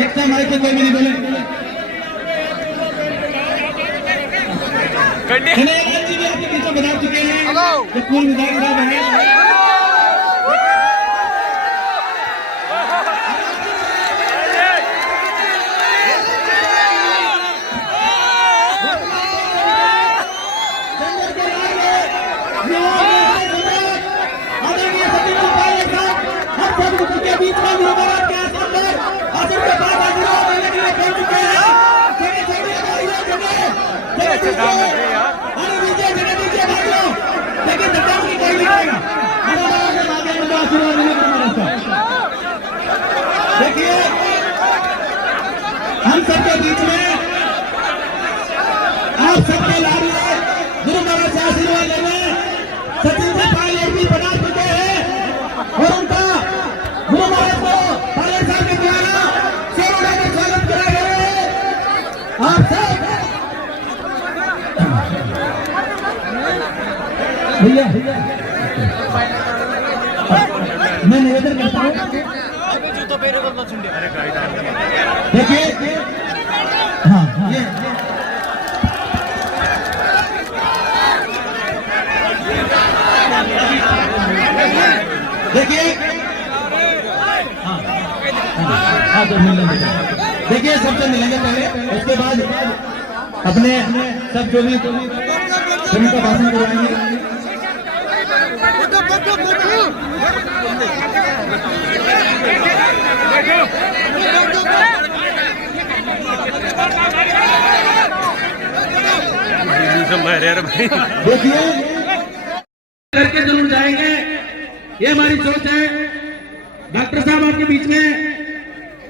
एकता mic पे कोई भी नहीं बोले। जी भी आपके पीछे बता चुके हैं जो पूर्व विधायक साहब हैं। देखिए हम सबके बीच में आप सबके लाभ गुरु महाराज से आशीर्वाद लेने सचिन से पायलट भी बना चुके हैं और उनका गुरु महाराज को पायलट साहब के द्वारा सेवा में स्वागत करा गया है। आप सब भैया मैं निवेदन करता हूँ देखिए हाँ ये देखिए हाँ तो मिलेंगे। देखिए सबसे मिलेंगे पहले, उसके बाद अपने सब जो भी सभी का भाषण करवाएंगे। देखिए करके जरूर जाएंगे, ये हमारी सोच है। डॉक्टर साहब आपके बीच में,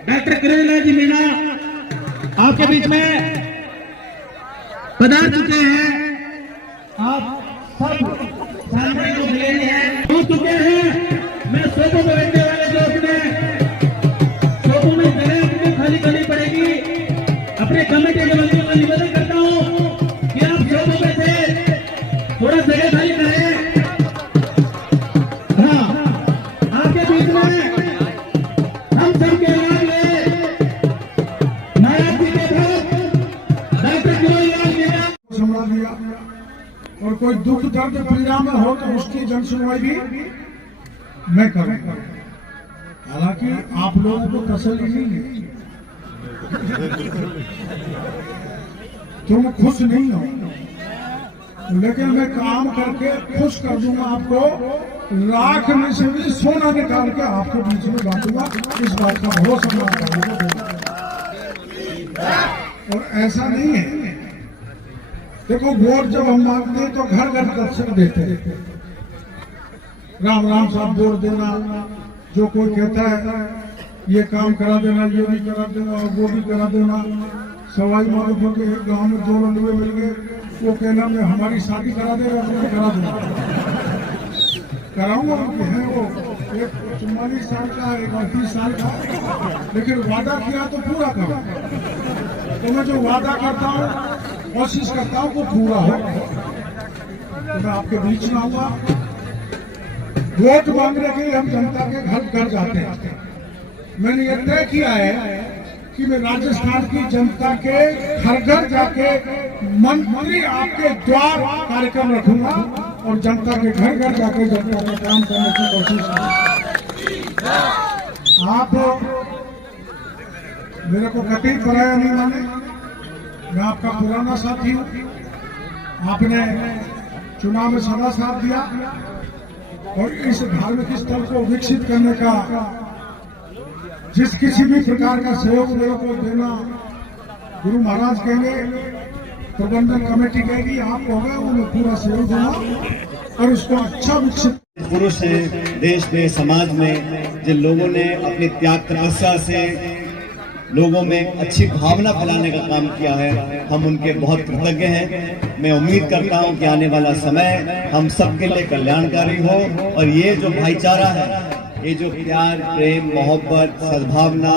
डॉक्टर किरण जी मीणा आपके बीच में पधार चुके हैं। आप सब सामने को मिले हैं, हो चुके हैं। मैं सोचों में बैठने वाले जो अपने सोचों में जगह खाली करनी पड़ेगी, अपने कमेटी के बंदियों का निवेदन करता हूँ कि आप सोचों में से थोड़ा जगह खाली करें। हाँ आपके बीच में हम सबके नाराज जी के डॉक्टर किरण मीणा संभाल लिया, और कोई दुख दर्द पीड़ा में हो तो उसकी जन सुनवाई भी मैं करूंगा। हालांकि आप लोगों को तसल्ली नहीं है, तुम खुश नहीं हो, लेकिन मैं काम करके खुश कर दूंगा आपको। लाख में से भी सोना निकाल के आपके बीच में बांटूंगा, इस बात का भरोसा मैं। और ऐसा नहीं है, देखो वोट जब हम मांगते हैं तो घर घर दर्शक देते हैं। राम राम साहब वोट देना, जो कोई कहता है ये काम करा देना, ये भी करा देना, वो भी करा देना। सवाई माधोपुर के एक गाँव में 2 लंडुए मिल गए, वो कहना मैं हमारी शादी करा देगा, मैं करा दूंगा, कराऊंगा। उनके हैं वो, एक 44 साल का, एक 38 साल का, लेकिन वादा किया तो पूरा करो। तो मैं जो वादा करता हूँ, कोशिश करता हूँ वो पूरा हो। तो मैं आपके बीच में आऊंगा। वोट मांगने के लिए हम जनता के घर घर जाते हैं। मैंने ये तय किया है कि मैं राजस्थान की जनता के घर घर जाके मंत्री आपके द्वार कार्यक्रम रखूंगा और जनता के घर घर जाके जनता का काम करने की कोशिश करूंगा। आप मेरे को कतई पराया नहीं माने, मैं आपका पुराना साथी हूँ। आपने चुनाव में सदा साथ दिया और इस धार्मिक स्थल को विकसित करने का जिस किसी भी प्रकार का सहयोग मेरे को देना, गुरु महाराज कहेंगे, प्रबंधन कमेटी कहेगी, आप होगा उन्हें पूरा सहयोग देना और उसको अच्छा विकसित। पुरुष हैं देश में, समाज में, जिन लोगों ने अपनी त्याग तपस्या से लोगों में अच्छी भावना फैलाने का काम किया है। हम उनके बहुत कृतज्ञ हैं। मैं उम्मीद करता हूं कि आने वाला समय हम सबके लिए कल्याणकारी हो और ये जो भाईचारा है, ये जो प्यार, प्रेम, मोहब्बत, सद्भावना,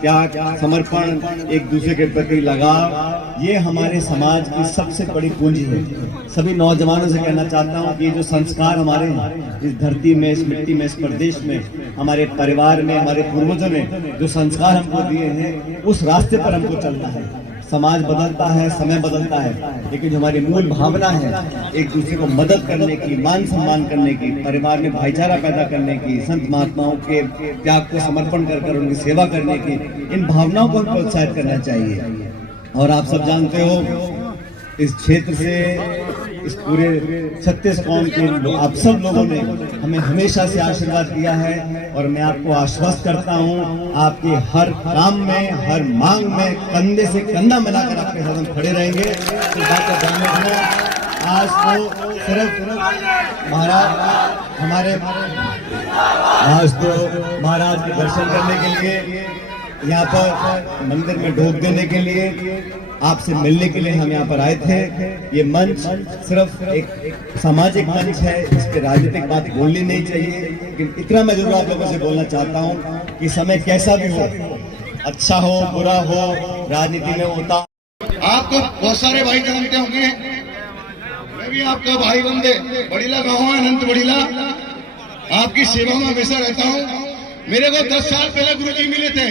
त्याग, समर्पण, एक दूसरे के प्रति लगाव, ये हमारे समाज की सबसे बड़ी पूंजी है। सभी नौजवानों से कहना चाहता हूँ कि ये जो संस्कार हमारे हैं, इस धरती में, इस मिट्टी में, इस प्रदेश में, हमारे परिवार में, हमारे पूर्वजों ने जो संस्कार हमको दिए हैं, उस रास्ते पर हमको चलना है। समाज बदलता है, समय बदलता है, लेकिन जो हमारी मूल भावना है, एक दूसरे को मदद करने की, मान सम्मान करने की, परिवार में भाईचारा पैदा करने की, संत महात्माओं के त्याग को समर्पण कर उनकी सेवा करने की, इन भावनाओं को प्रोत्साहित करना चाहिए। और आप सब जानते हो, इस क्षेत्र से, इस पूरे छत्तीस कौम के आप सब लोगों ने हमें हमेशा से आशीर्वाद दिया है और मैं आपको आश्वस्त करता हूं, आपके हर काम में, हर मांग में कंधे से कंधा मिलाकर आपके साथ हम खड़े रहेंगे। इस बात का ध्यान रखना। आज तो सिर्फ महाराज के दर्शन करने के लिए, यहाँ पर मंदिर में ढोक देने के लिए, आपसे मिलने के लिए हम यहाँ पर आए थे। ये मंच सिर्फ एक सामाजिक मंच है, इस पे राजनीतिक बात बोलनी नहीं चाहिए, लेकिन इतना मैं जरूर आप लोगों से बोलना चाहता हूँ कि समय कैसा भी हो, अच्छा हो, बुरा हो, राजनीति में होता। आपको बहुत सारे भाई जानते होंगे, मैं भी आपका भाई बंदे बड़ीला गाँव है, अनंत बड़ीला, आपकी सेवा में हमेशा रहता हूँ। मेरे को 10 साल पहले गुरुजी मिले थे,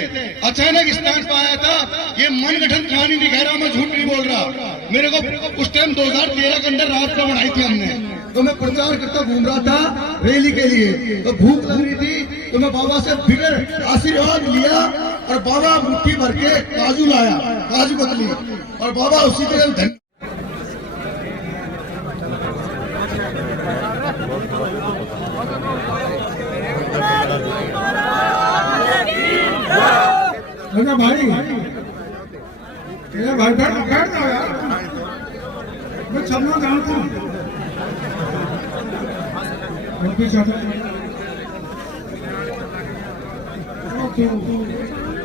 अचानक स्टैंड पर आया था। ये मन गठन कहानी नहीं कह रहा, मैं झूठ नहीं बोल रहा। मेरे को उस टाइम 2013 के अंदर रात को बनाई थी हमने, तो मैं प्रचार करता घूम रहा था रैली के लिए, तो भूख लग रही थी, तो मैं बाबा से बिगड़ आशीर्वाद लिया और बाबा मुट्ठी भर के काजू लाया, काजू कतली, और बाबा उसी तरह भाई बैठ जाओ यार, मैं चलना जानता हूँ।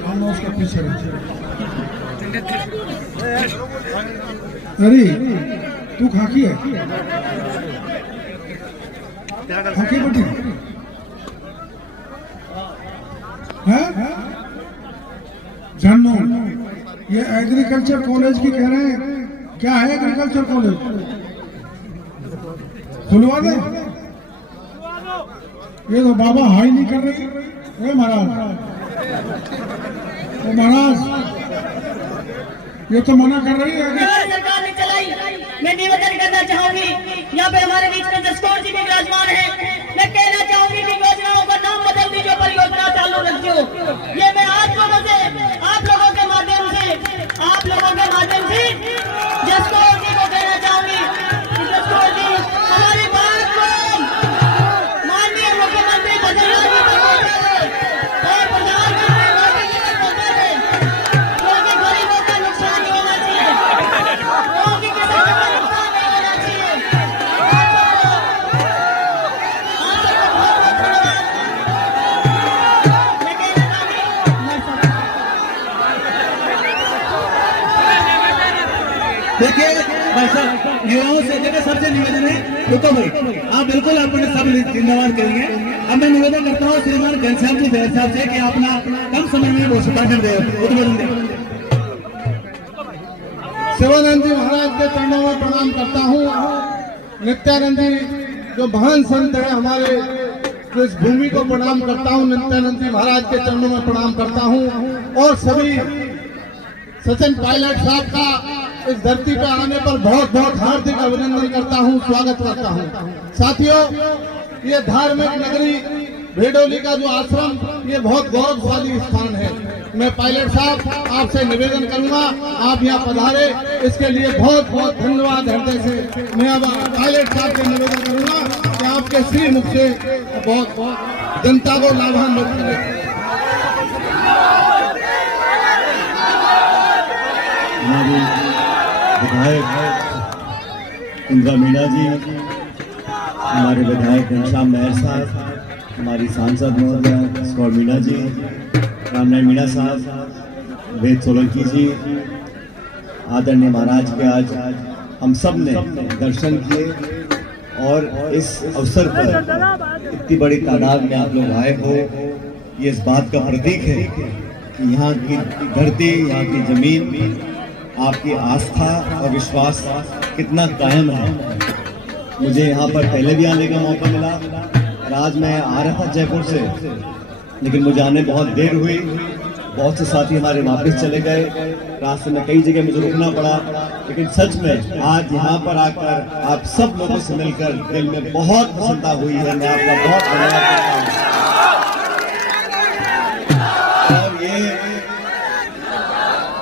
हम उसका पीछे अरे तू खाकी है, खाकी बेटी है। जानो ये एग्रीकल्चर कॉलेज की कह रहे हैं, क्या है एग्रीकल्चर कॉलेज? खुलवा दे। ये तो बाबा हाई नहीं कर रही है महाराज, तो महाराज ये तो मना कर रही है। सरकार ने चलाई, मैं निवेदन करना चाहूंगी, यहाँ पे हमारे बीच में जसकौर जी भी विराजमान है। मैं कहना चाहूंगी कि योजनाओं का नाम बदल दीजिए, परियोजना चालू रखियो। ये मैं आप लोगों के माध्यम से जसकौर जी को कहना चाहूंगी कि जसकौर जी हमारी बात को माननीय मुख्यमंत्री बदलना जी तक पहुंचा दे और प्रधानमंत्री मोदी जी तक पहुंचा दे, क्योंकि गरीबों का नुकसान नहीं होना चाहिए, क्योंकि किसी का नुकसान नहीं होना चाहिए। देखिए भाई साहब, युवाओं से जगह सबसे निवेदन है, तो भाई आप बिल्कुल अपने सब जिम्मेवार करेंगे। अब मैं निवेदन करता हूँ श्रीमान घनश्याम जी साहब से कि अपना कम समय में वो भाषण दे, उद्बोधन दे। शिवानंद जी महाराज के चरणों में प्रणाम करता हूँ। नित्यानंद जी जो महान संत है हमारे, तो इस भूमि को प्रणाम करता हूँ। नित्यानंद जी महाराज के चरणों में प्रणाम करता हूँ और सभी सचिन पायलट साहब का इस धरती पे आने पर बहुत बहुत हार्दिक अभिनंदन करता हूँ, स्वागत करता हूँ। साथियों, ये धार्मिक नगरी भेडोली का जो आश्रम, ये बहुत गौरवशाली स्थान है। मैं पायलट साहब आपसे निवेदन करूंगा, आप यहाँ पधारे, इसके लिए बहुत बहुत धन्यवाद हृदय से। मैं पायलट साहब से निवेदन करूंगा कि आपके श्री मुख से बहुत बहुत जनता को लाभान्वित करें। विधायक इंदिरा मीणा जी, हमारे विधायक घनश्याम महर साहब, हमारी सांसद महोदया स्कॉर मीणा जी, रामनारायण मीणा साहब, वेद सोलंकी जी, आदरणीय महाराज के आज हम सब ने दर्शन किए और इस अवसर पर इतनी बड़ी तादाद में आप लोग आए हो, ये इस बात का प्रतीक है कि यहाँ की धरती, यहाँ की जमीन, आपकी आस्था और विश्वास कितना कायम है। मुझे यहाँ पर पहले भी आने का मौका मिला और आज मैं आ रहा था जयपुर से, लेकिन मुझे आने बहुत देर हुई। बहुत से साथी हमारे वापस चले गए, रास्ते में कई जगह मुझे रुकना पड़ा, लेकिन सच में आज यहाँ पर आकर आप सब लोगों से मिलकर दिल में बहुत प्रसन्नता हुई है। मैं आपका बहुत धन्यवाद करता हूँ। और ये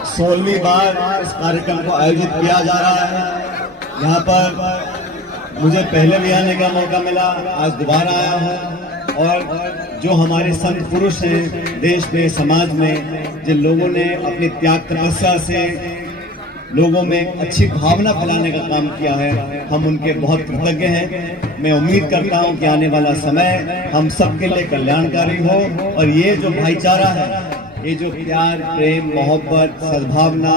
16वीं बार इस कार्यक्रम को आयोजित किया जा रहा है। यहाँ पर मुझे पहले भी आने का मौका मिला, आज दोबारा आया हूँ। और जो हमारे संत पुरुष हैं देश में, समाज में, जिन लोगों ने अपनी त्याग तपस्या से लोगों में अच्छी भावना फैलाने का काम किया है, हम उनके बहुत कृतज्ञ हैं। मैं उम्मीद करता हूं कि आने वाला समय हम सबके लिए कल्याणकारी हो और ये जो भाईचारा है, ये जो प्यार, प्रेम, मोहब्बत, सद्भावना,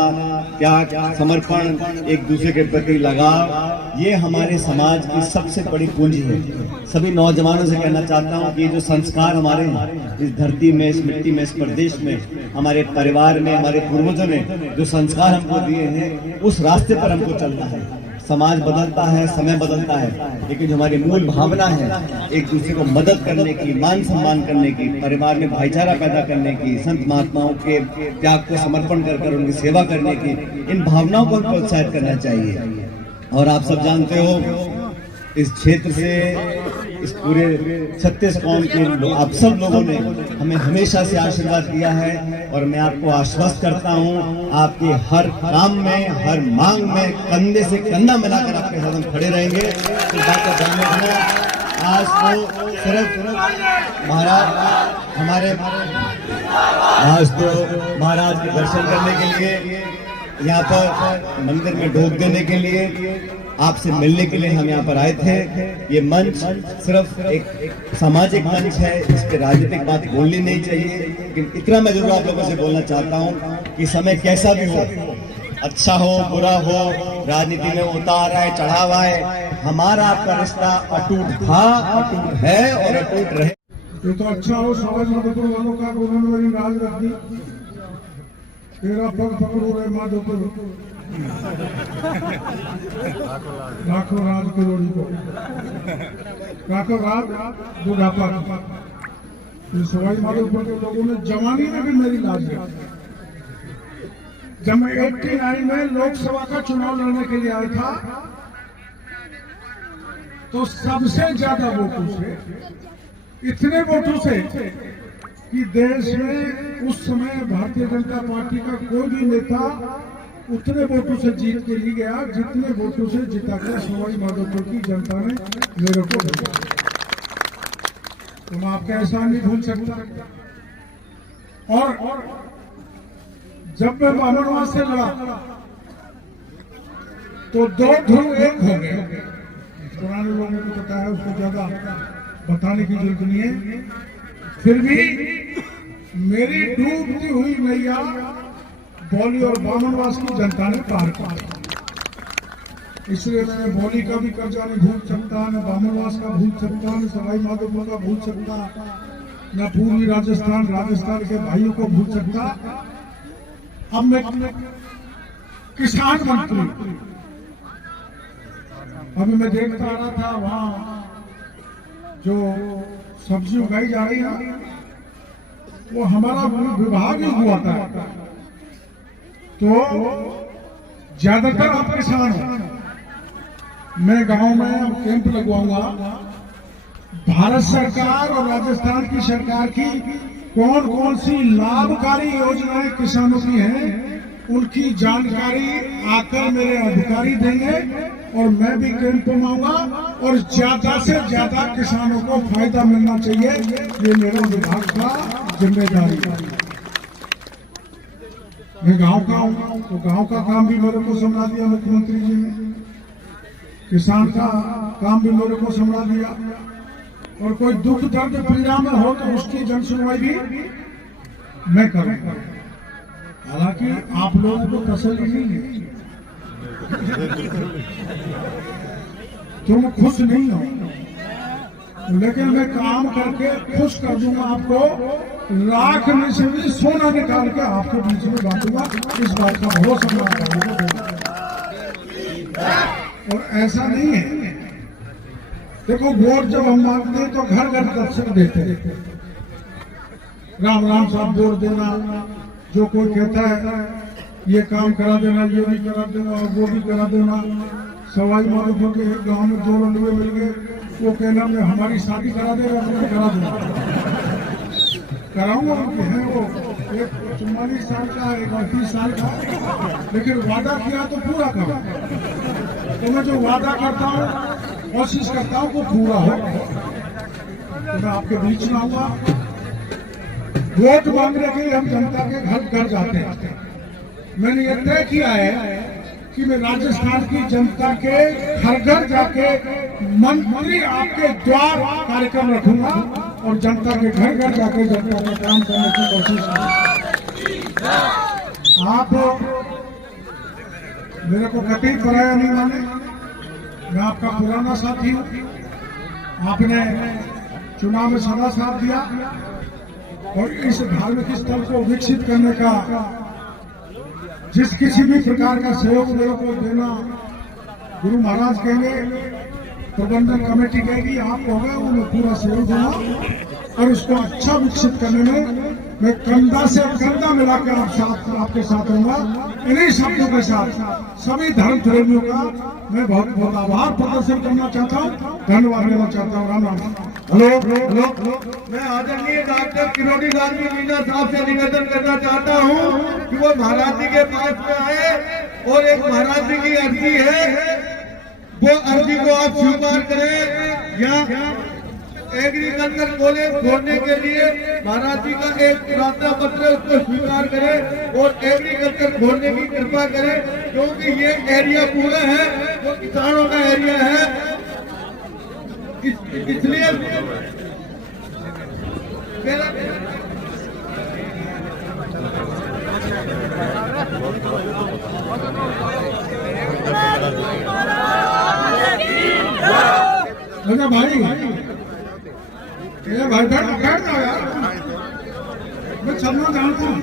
त्याग, समर्पण, एक दूसरे के प्रति लगाव, ये हमारे समाज की सबसे बड़ी पूंजी है। सभी नौजवानों से कहना चाहता हूँ कि ये जो संस्कार हमारे हैं इस धरती में, इस मिट्टी में, इस प्रदेश में, हमारे परिवार में, हमारे पूर्वजों ने जो संस्कार हमको दिए हैं, उस रास्ते पर हमको चलना है। समाज बदलता है, समय बदलता है, लेकिन जो हमारी मूल भावना है एक दूसरे को मदद करने की, मान सम्मान करने की, परिवार में भाईचारा पैदा करने की, संत महात्माओं के त्याग को समर्पण कर उनकी सेवा करने की, इन भावनाओं को प्रोत्साहित करना चाहिए। और आप सब जानते हो इस क्षेत्र से, इस पूरे छत्तीस कौम के आप सब लोगों ने हमें हमेशा से आशीर्वाद दिया है और मैं आपको आश्वस्त करता हूं, आपके हर काम में, हर मांग में कंधे से कंधा मिलाकर आपके साथ हम खड़े रहेंगे। इस बात का ध्यान रखना। आज तो सिर्फ महाराज के दर्शन करने के लिए, यहाँ पर मंदिर में ढोक देने के लिए, आपसे मिलने के लिए हम यहाँ पर आए थे। ये मंच सिर्फ एक सामाजिक मंच है, इस पे राजनीतिक बात बोलनी नहीं चाहिए, लेकिन इतना मैं जरूर आप लोगों से बोलना चाहता हूँ कि समय कैसा भी हो, अच्छा हो, बुरा हो, राजनीति में उतार है, चढ़ाव है, हमारा आपका रिश्ता अटूट था, अटूट है और अटूट रहे। ये तो अच्छा हो समाज मधुपुर वालों का, उन्होंने मेरी राज रख दी। तेरा पग पकड़ो रे माधोपुर, लाखों राज करोड़ी को, लाखों राज बुढ़ापा। ये सवाई माधोपुर के लोगों ने जवानी में भी मेरी लाज रखी। जब मैं 89 में लोकसभा का चुनाव लड़ने के लिए आया था, तो सबसे ज्यादा वोटों से, इतने वोटों से कि देश में उस समय भारतीय जनता पार्टी का कोई भी नेता उतने वोटों से जीत के लिए गया जितने वोटों से जिताकर सवाई माधोपुर की जनता ने मेरे को भेजा। तो मैं आपका एहसान नहीं भूल सकता। और जब मैं बामनवास से लड़ा तो 2 ध्रुव एक हो गए। पुराने लोगों को पता है, उसको ज्यादा बताने की जरूरत नहीं है। फिर भी मेरी डूबती हुई नैया बौली और बामनवास की जनता ने पार किया। इसलिए मैं बौली का भी कर्जा नहीं भूल सकता, न बामनवास का भूल सकता, न सवाई माधोपुर का भूल सकता, न पूर्वी राजस्थान के भाइयों को भूल सकता। अब मैं किसान मंत्री, अभी मैं देखता आ रहा था वहाँ जो सब्जी उगाई जा रही है वो हमारा विभाग ही हुआ था। तो ज्यादातर आप किसान हो। मैं गांव में कैंप लगवाऊंगा। भारत सरकार और राजस्थान की सरकार की कौन कौन सी लाभकारी योजनाएं किसानों की हैं, उनकी जानकारी आकर मेरे अधिकारी देंगे और मैं भी कैंप बनाऊंगा और ज्यादा से ज्यादा किसानों को फायदा मिलना चाहिए। ये मेरा विभाग का जिम्मेदारी है। मैं गांव का हूँ तो गांव का काम भी मेरे को संभाल दिया मुख्यमंत्री जी ने, किसान का काम भी मेरे को संभाल दिया, और कोई दुख दर्द पीड़ा में हो तो उसकी जन सुनवाई भी मैं करूंगा। हालांकि आप लोगों को तसल्ली नहीं है, तुम खुश नहीं हो, लेकिन मैं काम करके खुश कर दूंगा आपको। लाख में से भी सोना निकाल के आपके बीच में बांटूंगा। इस बात का भरोसा मैं आप लोगों को दूंगा। और ऐसा नहीं है, देखो वोट जब हम मांगते हैं तो घर घर दर्शक देते हैं। राम राम साहब वोट देना, जो कोई कहता है ये काम करा देना, ये भी करा देना और वो भी करा देना। सवाई माधोपुर के एक गांव में 2 लंडुए मिल गए, वो कहना मैं हमारी शादी करा देगा, मैं करा दूंगा, कराऊंगा। उनके हैं वो, एक 44 साल का, एक 38 साल का, लेकिन वादा किया तो पूरा करो। तो मैं जो वादा करता हूँ, कोशिश करता हूँ वो पूरा हो। तो मैं आपके बीच में आऊंगा। वोट मांगने के लिए हम जनता के घर घर जाते हैं। मैंने ये तय किया है कि मैं राजस्थान की जनता के घर घर जाके मंत्री आपके द्वार कार्यक्रम रखूंगा और जनता के घर घर जाके जनता का काम करने की कोशिश करूंगा। आप मेरे को कतई पराया नहीं माने, मैं आपका पुराना साथी हूँ। आपने चुनाव में सदा साथ दिया और इस धार्मिक स्थल को विकसित करने का जिस किसी भी प्रकार का सहयोग मेरे को देना, गुरु महाराज कहेंगे, प्रबंधन कमेटी कहेगी, आप होगा वो मैं पूरा सहयोग दूंगा और उसको अच्छा विकसित करने में मैं कंधा से कंधा मिलाकर आपके साथ रहूंगा। इन्हीं शब्दों के साथ सभी धर्म प्रेमियों का मैं बहुत बहुत आभार प्रदर्शन करना चाहता हूँ, धन्यवाद देना चाहता हूँ। राम राम। हेलो हेलो, मैं आदरणीय डॉक्टर किरोड़ी लाल मीणा साहब से निवेदन करना चाहता हूँ कि वो महाराज जी के पास में आए और एक महाराज जी की अर्जी है, वो अर्जी को आप स्वीकार करें। या एग्रीकल्चर कॉलेज खोलने के लिए महाराज जी का एक प्रार्थना पत्र है, उसको स्वीकार करें और एग्रीकल्चर खोलने की कृपा करें, क्योंकि ये एरिया पूरा है वो किसानों का एरिया है। इसलिए अच्छा भाई, ये भाई बैठ जाओ यार, मैं चलना जानता हूँ।